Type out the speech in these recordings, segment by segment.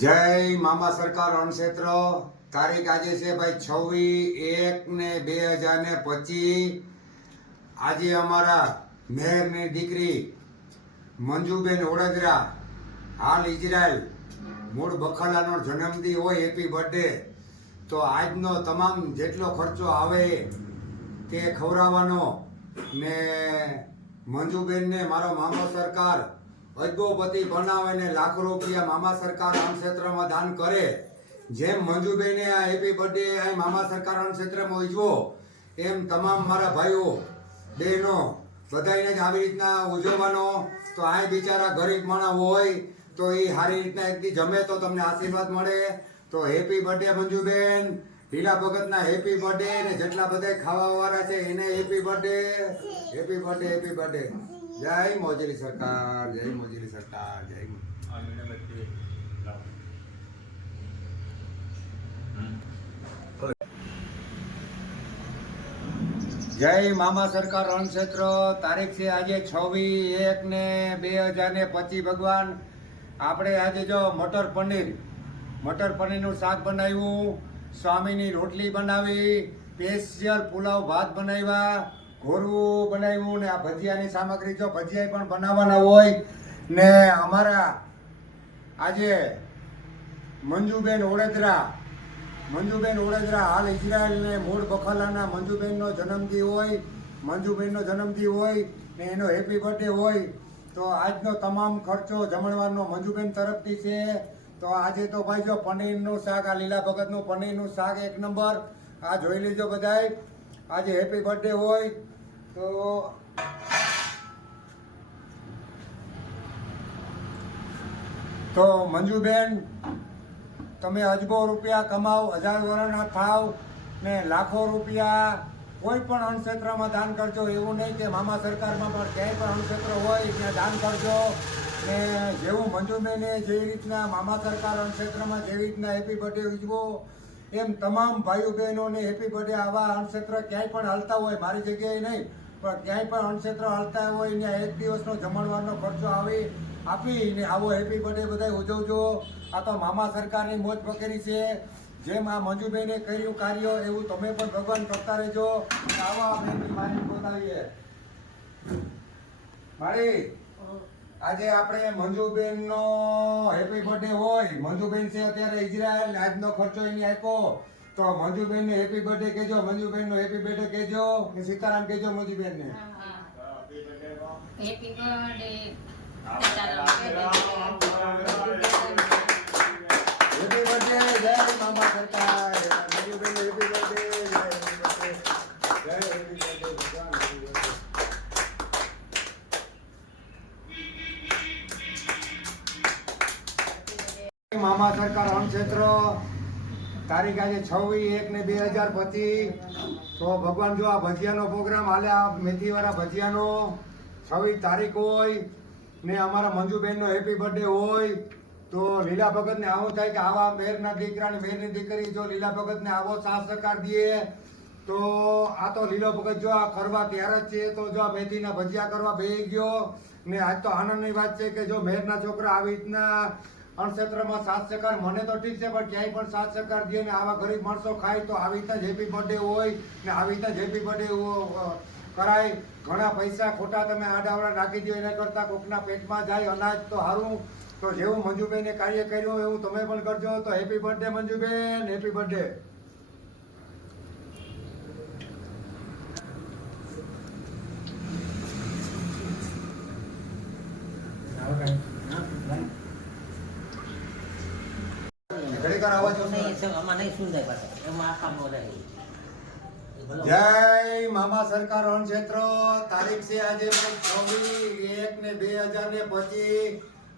જય મામા સરકાર રણક્ષેત્ર તારીખ આજે છે ભાઈ 26/1/2025। આજે અમારા મેયરની દીકરી મંજુબેન ઓડેદરા હાલ ઇઝરાયલ મૂળ બખાલાનો જન્મદિન હોય, હેપી બર્થડે। તો આજનો તમામ જેટલો ખર્ચો આવે તે ખવડાવવાનો ને મંજુબેનને મારો મામા સરકાર અજબોપતિ બનાવે ને લાખો રૂપિયા મામા સરકાર રણક્ષેત્રમાં દાન કરે। જેમ મંજુબેને આ હેપી બર્થડે આ મામા સરકાર રણક્ષેત્રમાં ઉજવો, એમ તમામ મારા ભાઈઓ બહેનો બધાને જ આવી રીતના ઉજવવાનો। તો આ બિચારા ગરીબ માણસ હોય તો એ સારી રીતના એકદી જમે તો તમને આશીર્વાદ મળે। તો હેપી બર્થડે મંજુબેન, લીલા ભગતના હેપી બર્થડે ને જેટલા બધા ખાવા વાળા છે એને happy birthday, happy birthday, happy birthday. જય મોજીલી સરકાર, જય મોજીલી સરકાર, જય જય મામા સરકાર રણક્ષેત્ર તારીખ છે આજે 26/1/2025। ભગવાન આપણે આજે જો મટર પનીરનું શાક બનાવ્યું, સ્વામીની રોટલી બનાવી, સ્પેશિયલ પુલાવ ભાત બનાવ્યા, ઘોરવું બનાવ્યું ને આ ભજીયાની સામગ્રી જો ભજીયા પણ બનાવવાના હોય ને અમારા આજે મંજુબેન ઓડેદરા હાલ ઇઝરાયલ ને મૂળ બખાલાના મંજુબેનનો જન્મદિન હોય ને એનો હેપી બર્થડે હોય। તો આજનો તમામ ખર્ચો જમણવારનો મંજુબેન તરફથી છે। તો આજે તો ભાઈ જો પનીરનું શાક, આ લીલા ભગતનું પનીરનું શાક એક નંબર, આ જોઈ લેજો બધાય। આજે હેપી બર્થડે હોય તો મંજુબેન તમે અજબો રૂપિયા કમાવ, 1000 વર્ષના થાવ ને લાખો રૂપિયા કોઈ પણ અન્નક્ષેત્રમાં દાન કરજો। એવું નહીં કે મામા સરકારમાં પણ ક્યાંય પણ અન્નક્ષેત્ર હોય ત્યાં દાન કરજો ને જેવું મંજુબેને જેવી રીતના મામા સરકાર અન્નક્ષેત્રમાં જેવી રીતના હેપી બર્થડે ઉજવો, એમ તમામ ભાઈઓ બહેનોને હેપી બર્થડે। આવા અન્નક્ષેત્ર ક્યાંય પણ હાલતા હોય, મારી જગ્યાએ નહીં પણ ક્યાંય પણ અન્નક્ષેત્ર હાલતા હોય ત્યાં એક દિવસનો જમણવારનો ખર્ચો આપીને આવો હેપી બર્થડે બધા ઉજવજો। આ તો મામા સરકારની મોજ પકડી છે। જેમ આ મંજુબેને કર્યું કાર્ય એવું તમે પણ ભગવાન કરતા રહેજો। આવા મારી બોલાવીએ મારી આજે આપણે મંજુબેનનો હેપી બર્થડે હોય, મંજુબેન છે અત્યારે ઇઝરાયલ, આજનો ખર્ચો એને આપ્યો તો મંજુબેનને હેપી બર્થડે કહેજો, મંજુબેનનો હેપી બર્થડે કહેજો ને સીતારામ કહેજો મંજુબેનને હેપી બર્થડે। હેપી બર્થડે, જય મામા સરકાર, મંજુબેન હેપી બર્થડે, જય હેપી બર્થડે, જય હેપી બર્થડે મામા સરકાર રણક્ષેત્ર તારીખ આજે 26/1/2025। તો ભગવાન જો આ ભજીયાનો પ્રોગ્રામ હાલે, આ મેથીવાળા ભજીયાનો 26 તારીખ હોય ને અમારા મંજુબેનનો હેપી બર્થડે હોય તો લીલા ભગતને આવું થાય કે આવા મેરના દીકરા ને મેરની દીકરી જો લીલા ભગતને આવો સાથ સહકાર દે તો આ તો લીલો ભગત જો આ કરવા તૈયાર જ છે। તો જો આ મેથીના ભજીયા કરવા બેસી ગયો ને આજ તો આનંદની વાત છે કે જો મેરના છોકરા આવી રીતના અન્નક્ષેત્રમાં સાથ સહકાર, મને તો ઠીક છે પણ ક્યાંય પણ સાથ સહકાર દે ને આવા ગરીબ માણસો ખાય તો આવી રીતના જ હેપી બર્થડે હોય ને આવી રીતના જ હેપી બર્થડે કરાય। ઘણા પૈસા ખોટા તમે આડાવડા નાખી દો એના કરતાં કોકના પેટમાં જાય અનાજ તો સારું। તો જેવું મંજુબેને કાર્ય કર્યું એવું તમે પણ કરજો। તો happy birthday Manjuben, happy birthday. જય મામા સરકાર રણક્ષેત્ર તારીખ છે આજે 26/1/2025।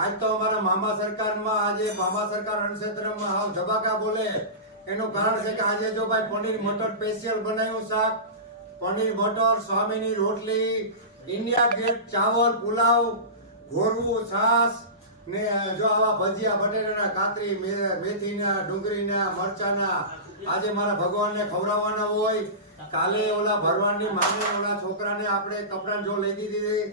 આજ તો અમારા મામા સરકારમાં આજે મામા સરકાર રણક્ષેત્રમાં હાવ ધબાકા બોલે એનું કારણ છે કે આજે જો ભાઈ પનીર મટર સ્પેશિયલ બનાવ્યું શાક, પનીર મટર, સ્વામીની રોટલી, ઇન્ડિયા ગેટ ચાવલ, પુલાવ, ઘોરવું, છાસ ને જો આવા ભજીયા બટેટાના, કાતરી, મેથીના, ડુંગળીના, મરચાના આજે મારા ભગવાનને ખવડાવવાના હોય। કાલે ઓલા ભરવાડની માને ઓલા છોકરાને આપણે કપડાં જો લઈ દીધી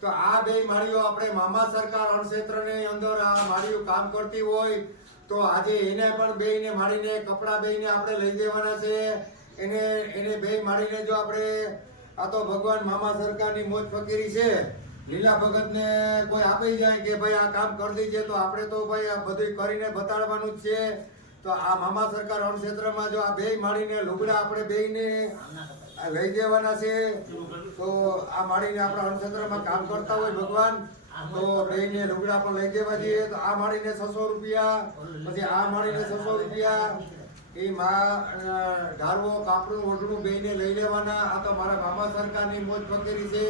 તો આ બે માળીઓ આપણે મામા સરકાર અણક્ષેત્રની અંદર આ માળીઓ કામ કરતી હોય તો આજે એને પણ બેયને મારીને કપડાં બેયને આપણે લઈ દેવાના છે. એને બેય મારીને જો આપણે આ તો ભગવાન મામા સરકારની મોજ ફકીરી છે. લીલા ભગતને કોઈ આપી જાય કે ભાઈ આ કામ કરી દીજે તો આપણે તો ભાઈ આ બધું કરીને બતાડવાનું જ છે. તો આ મામા સરકાર અણક્ષેત્રમાં જો આ બેય મારીને લુગડા આપણે બેયને લઈ દેવાના છે. તો આ મારીને આપણા અણક્ષેત્રમાં કામ કરતા હોય ભગવાન તો બેયને લુગડા પણ લઈ દેવા જોઈએ. તો આ મારીને 600 રૂપિયા, પછી આ મારીને 600 રૂપિયા, એ ઢારવો કાપડું ઓઢણું બેયને લઈ લેવાના. આ તો મારા મામા સરકારની મોજ ફકીરી છે.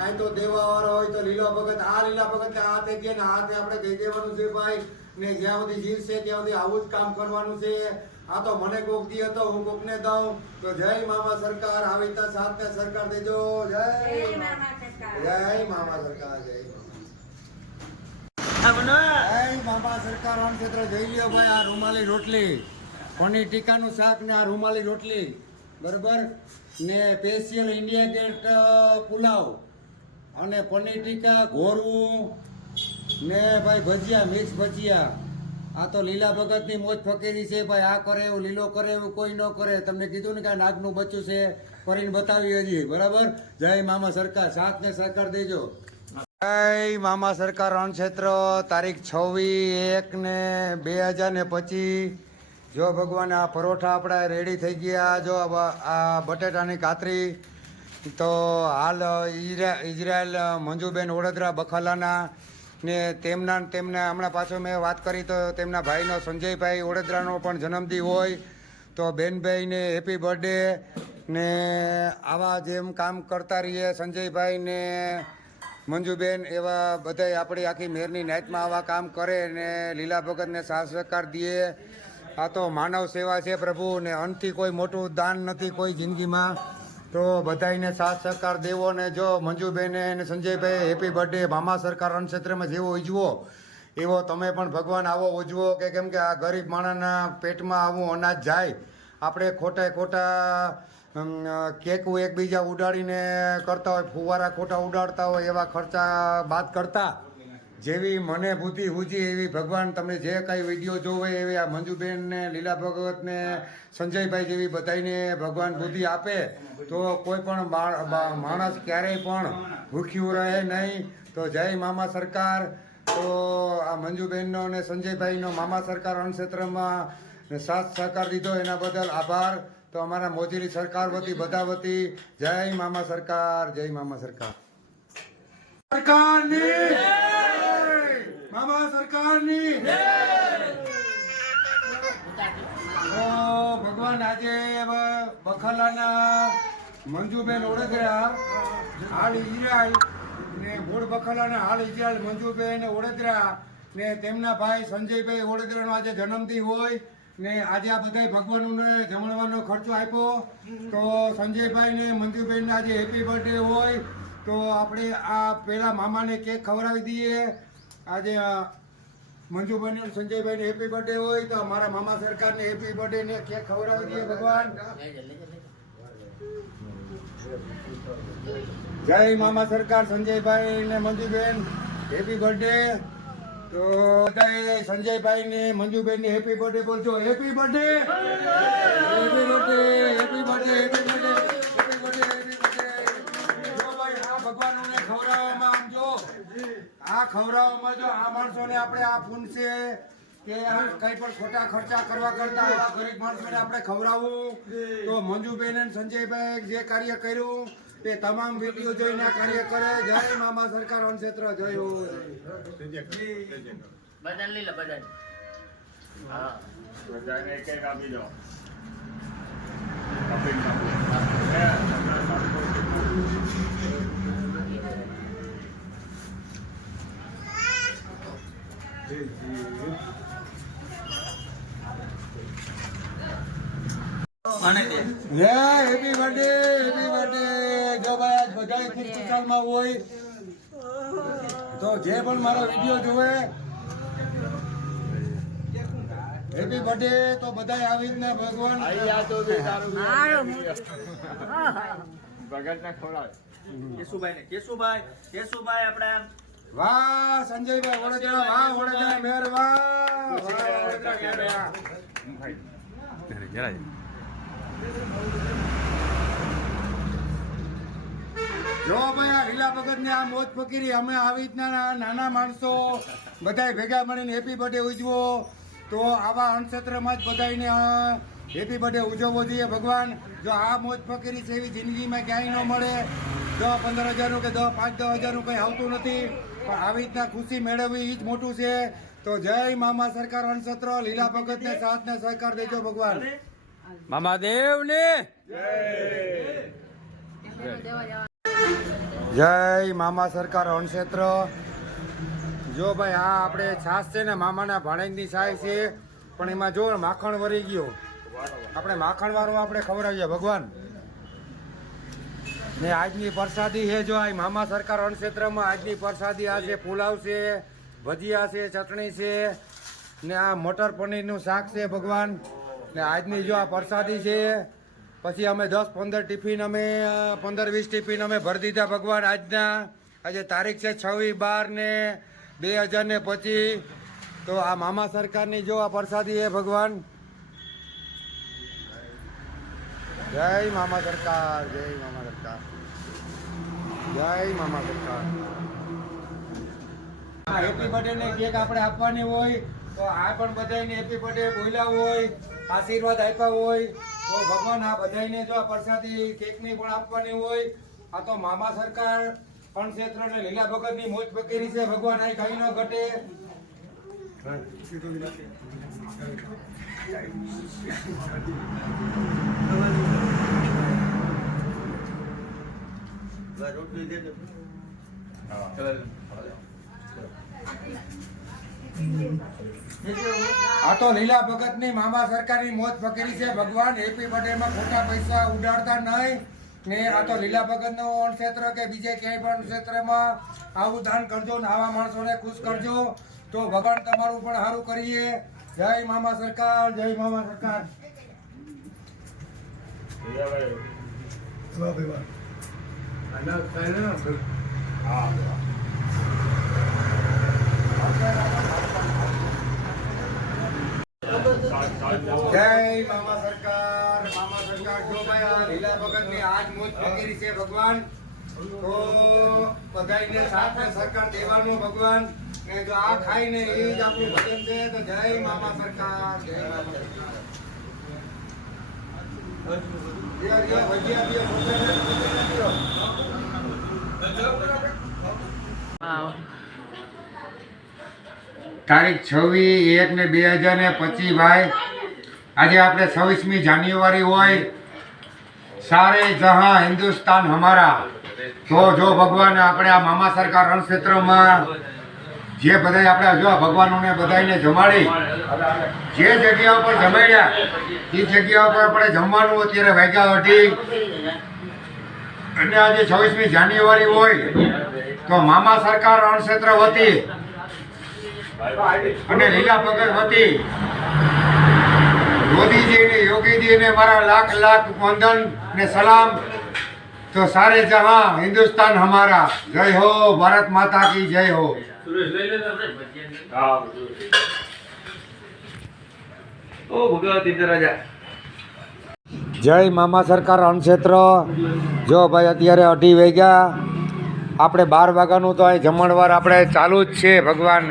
અહીં તો દેવા વાળો હોય તો લીલા ભગત, આ લીલા ભગત હાથે ગયા ને હાથે આપણે દઈ દેવાનું છે ભાઈ. ને જ્યાં સુધી જીવ છે ત્યાં સુધી આવું જ કામ કરવાનું છે. આ તો મને કોક દી હતો, હું કોકને દઉં. તો જય મામા સરકાર, આવી રીતના સાથે સરકાર દેજો. જય મામા સરકાર, જય મામા સરકાર, જય મામા સરકાર. ક્ષેત્ર જઈ લ્યો ભાઈ. આ રૂમાલી રોટલી, પનીર ટીકાનું શાક ને આ રૂમાલી રોટલી, બરોબર ને સ્પેશિયલ ઇન્ડિયા ગેટ પુલાવ અને પનીર ટીકા, ઘોરું ને ભાઈ ભજીયા, મિક્સ ભજીયા. આ તો લીલા ભગતની મોજ ફકીરી છે ભાઈ. આ કરે એવું, લીલો કરે એવું કોઈ ન કરે. તમને કીધું ને કે આ નાગનું બચ્ચું છે, કરીને બતાવી હજી, બરાબર. જય મામા સરકાર, સાથ ને સહકાર દેજો. જય મામા સરકાર રણક્ષેત્ર. તારીખ 26/1/2025. જો ભગવાન આ પરોઠા આપણા રેડી થઈ ગયા. જો આ બટેટાની કાતરી તો હાલ ઇઝરાયલ મંજુબેન ઓડેદરા બખાલાના ને તેમના હમણાં પાછો મેં વાત કરી તો તેમના ભાઈનો સંજયભાઈ ઓડેદરાનો પણ જન્મદિન હોય. તો બેનભાઈને હેપી બર્થડે. ને આવા જેમ કામ કરતા રહીએ સંજયભાઈ ને મંજુબેન, એવા બધાય આપણી આખી મેરની નાઇટમાં આવા કામ કરે ને લીલા ભગતને સાથ સહકાર દે. આ તો માનવ સેવા છે પ્રભુ, ને અંતથી કોઈ મોટું દાન નથી કોઈ જિંદગીમાં. તો બધાને સાથ સહકાર દેવો. ને જો મંજુબેને અને સંજયભાઈ હેપી બર્થડે. મામા સરકાર રણક્ષેત્રમાં જેવો ઉજવો એવો તમે પણ ભગવાન આવો ઉજવો. કેમ કે આ ગરીબ માણસના પેટમાં આવું અનાજ જાય. આપણે ખોટા કેકું એકબીજા ઉડાડીને કરતા હોય, ફુવારા ખોટા ઉડાડતા હોય, એવા ખર્ચા બાદ કરતા જેવી મને બુદ્ધિ હુજી એવી ભગવાન તમને જે કાંઈ વિડીયો જોવે એવી આ મંજુબેન ને લીલા ભગત ને સંજયભાઈ જેવી બધાને ભગવાન બુદ્ધિ આપે તો કોઈ પણ માણસ ક્યારેય પણ ભૂખ્યું રહે નહીં. તો જય મામા સરકાર. તો આ મંજુબેનનો અને સંજયભાઈનો મામા સરકાર રણક્ષેત્રમાં સાથ સહકાર દીધો એના બદલ આભાર. તો અમારા મોજીલી સરકાર વતી બધા વતી જય મામા સરકાર, જય મામા સરકાર. સરકારની મામા સરકારની ભગવાન આજે બખાલાના મંજુબેન ઓડેદરા હાલ ઇઝરાયલ ને મૂળ બખાલાના હાલ ઇઝરાયલ મંજુબેન ઓડેદરા ને તેમના ભાઈ સંજયભાઈ ઓડેદરાનો આજે જન્મદિન હોય ને આજે આ બધા ભગવાનોને જમણવાનો ખર્ચો આપ્યો. તો સંજયભાઈ ને મંજુબેન ને આજે હેપી બર્થડે હોય. તો આપણે આ પેલા મામાને કેક ખવડાવી દઈએ. આજે મંજુભાઈ ને સંજયભાઈ ને હેપી બર્થડે હોય તો અમારા મામા સરકારને હેપી બર્થડે ને કેક ખવડાવી દઈએ ભગવાન. જય મામા સરકાર. સંજયભાઈ ને મંજુબેન હેપી બર્થડે. તો બધાએ સંજયભાઈ ને મંજુબેન ની હેપી બર્થડે બોલજો. Happy birthday, happy birthday, happy birthday, happy birthday, happy birthday, happy birthday. જો ભાઈ આ ભગવાનોને ખવડાવવામાં આમ જો આ ખવડાવવામાં જો આ માણસોને આપણે આ પૂનશે કે આ કઈ પણ ખોટા ખર્ચા કરવા કરતા આ ગરીબ માણસોને આપણે ખવડાવવું. તો મંજુબેન અને સંજયભાઈ જે કાર્ય કર્યું તે તમામ વિડીયો જોઈને આ કાર્ય કરે. જય મામા સરકાર રણક્ષેત્ર. જય હો. બધાને લઈ લે, બધાને. હા, બધાને એક એક આપી દો. Happy birthday, happy birthday. જો ભાઈ આજ બધા ખુશખુશાલમાં હોય તો જે પણ મારો વિડીયો જોવે હેપી બર્થડે. તો બધા આવી રીતના ભગવાન ભગત ને ખવડાવે. કેશુભાઈ આપણે વાહ સંજયભાઈ ઓડેદરા, વાહ ઓડેદરા મેર, વાહ જરા જો ભાઈ આ લીલા ભગતને આ મોજ ફકીરી અમે આવી રીતના નાના માણસો બધાય ભેગા મળીને હેપી બર્થડે ઉજવો તો આવા અણક્ષેત્રમાં જ બધાને હેપી બર્થડે ઉજવવો જોઈએ ભગવાન. જો આ મોજ ફકીરી છે એવી જિંદગીમાં ક્યાંય ન મળે. 10-15 હજારનું કે 5-10 હજારનું કંઈ આવતું નથી, પણ આવી રીતના ખુશી મેળવવી એ જ મોટું છે. તો જય મામા સરકાર અણક્ષેત્ર લીલા ભગતને સાથ ને સહકાર દેજો ભગવાન. મામા દેવને જય મામા સરકાર અણક્ષેત્ર. જો ભાઈ આ આપણે છાશ છે ને મામાના ભાણેજની સાય છે, પણ એમાં જો માખણ વરી ગયો. આપણે માખણ વાળું આપણે ખવડાવીએ ભગવાન. ને આજની પ્રસાદી છે જો આ મામા સરકાર અણક્ષેત્રમાં આજની પ્રસાદી આ છે પુલાવ છે, ભજીયા છે, ચટણી છે ને આ મટર પનીરનું શાક છે ભગવાન. ને આજની જો આ પ્રસાદી છે. પછી અમે 10-15 ટિફિન અમે 15-20 ટિફિન અમે ભરી દીધા ભગવાન આજના. આજે તારીખ છે 26/12/2025. તો આ મામા સરકારની જો આ પ્રસાદી છે ભગવાન. જય મામા સરકાર, જય મામા સરકાર, જય મામા સરકાર. હેપી બર્થડે ને કેક આપણે આપવાની હોય તો આ પણ બધાને હેપી બર્થડે બોલ્યા હોય, આશીર્વાદ આપ્યા હોય તો ભગવાન આ બધાને જો આ પ્રસાદી કેકની પણ આપવાની હોય. આ તો મામા સરકાર અણક્ષેત્ર ને લીલા ભગતની મોજ ફકીરી છે ભગવાન. આ કઈ ન ઘટે. આ તો લીલા ભગતની મામા સરકારની મોજ ફકીરી છે ભગવાન. હેપી બર્થડે માં ખોટા પૈસા ઉડાડતા નહીં ને આ તો લીલા ભગતનો અણક્ષેત્ર કે બીજે ક્યાંય પણ ક્ષેત્રમાં આવું દાન કરજો ને આવા માણસોને ખુશ કરજો તો ભગવાન તમારું પણ સારું કરીએ. જય મામા સરકાર, જય મામા સરકાર. જય મામા સરકાર, મામા સરકાર. જો ભાઈ આ લીલા ભગતની આજ મોજ ફકીરી છે ભગવાન. તો બધાયને સાથે સરકાર દેવાનું ભગવાન. ને જો આ ખાઈને એ જ આપણું ભજન છે. તો જય મામા સરકાર, જય મામા સરકાર. તારીખ 26/1/2025 ભાઈ. આજે આપણે 26મી જાન્યુઆરી હોય. સારે જહાં હિન્દુસ્તાન હમારા. તો જો ભગવાન આપણે આ મામા સરકાર રણક્ષેત્રમાં જે બધા આપણે જો ભગવાનોને બધાને જમાડી જે જગ્યા ઉપર જમાડ્યા એ જગ્યા ઉપર આપણે જમવાનું અત્યારે વાગ્યા 2:30 અને આજે 26મી જાન્યુઆરી હોય તો મામા સરકાર રણક્ષેત્ર વતી અને લીલા ભગત વતી મોદીજી ને યોગીજી ને મારા લાખ લાખ વંદન ને સલામ. તો સારે જહાં હિન્દુસ્તાન હમારા. જય હો ભારત માતા કી જય હો. જય મામા સરકાર અણક્ષેત્ર. જો ભાઈ અત્યારે 2:30 વાગ્યા. આપણે 12 વાગ્યાનું તો અહીં જમણવાર આપણે ચાલુ જ છે ભગવાન.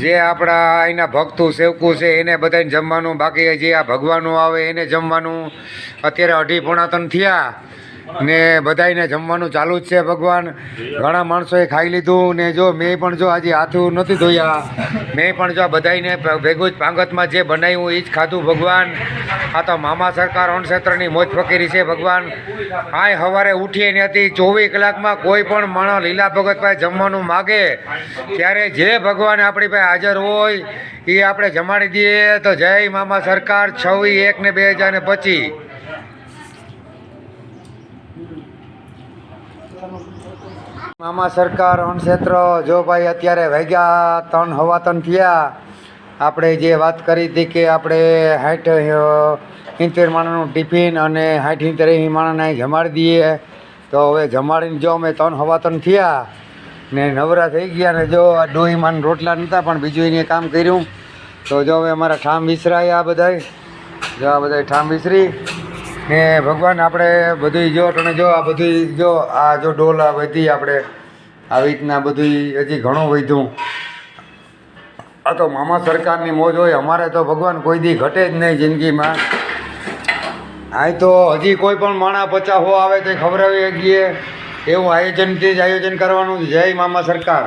જે આપણા અહીંના ભક્તો સેવકું છે એને બધાને જમવાનું, બાકી જે આ ભગવાનો આવે એને જમવાનું. અત્યારે 2:30-3 થયા ને બધાને જમવાનું ચાલુ જ છે ભગવાન. ઘણા માણસોએ ખાઈ લીધું ને જો મેં પણ જો આજે હાથું નથી ધોયા. મેં પણ જો બધાને ભેગું જ પાંગતમાં જે બનાવ્યું એ જ ખાધું ભગવાન. આ તો મામા સરકાર અણક્ષેત્રની મોજ ફકીરી છે ભગવાન. આ સવારે ઉઠીએ ત્યાંથી 24 કલાકમાં કોઈ પણ માણસ લીલા ભગત પાસે જમવાનું માગે ત્યારે જે ભગવાન આપણી પાસે હાજર હોય એ આપણે જમાડી દઈએ. તો જય મામા સરકાર. 26/1/2025. મામા સરકાર અણક્ષેત્ર. જો ભાઈ અત્યારે વાગ્યા 3:15 થયા. આપણે જે વાત કરી હતી કે આપણે 60-70 માણસનું ટિફિન અને 60-70 માણસને જમાડી દઈએ. તો હવે જમાડીને જો અમે 3:15 થયા ને નવરા થઈ ગયા ને જો આ ડોહીમાં રોટલા નહોતા પણ બીજું એને કામ કર્યું. તો જો હવે અમારા ઠામ વિસરાય આ બધાય, જો આ બધાય ઠામ વિસરી ને ભગવાન આપણે બધું જો તને જો આ બધું જો આ જો ડોલ આ વધી આપણે આવી રીતના બધું હજી ઘણું વધ્યું. આ તો મામા સરકારની મોજ હોય, અમારે તો ભગવાન કોઈ દી ઘટે જ નહીં જિંદગીમાં. આ તો હજી કોઈ પણ માણા 50 આવે તો ખવડાવી શકીએ એવું આયોજનથી જ આયોજન કરવાનું. જય મામા સરકાર.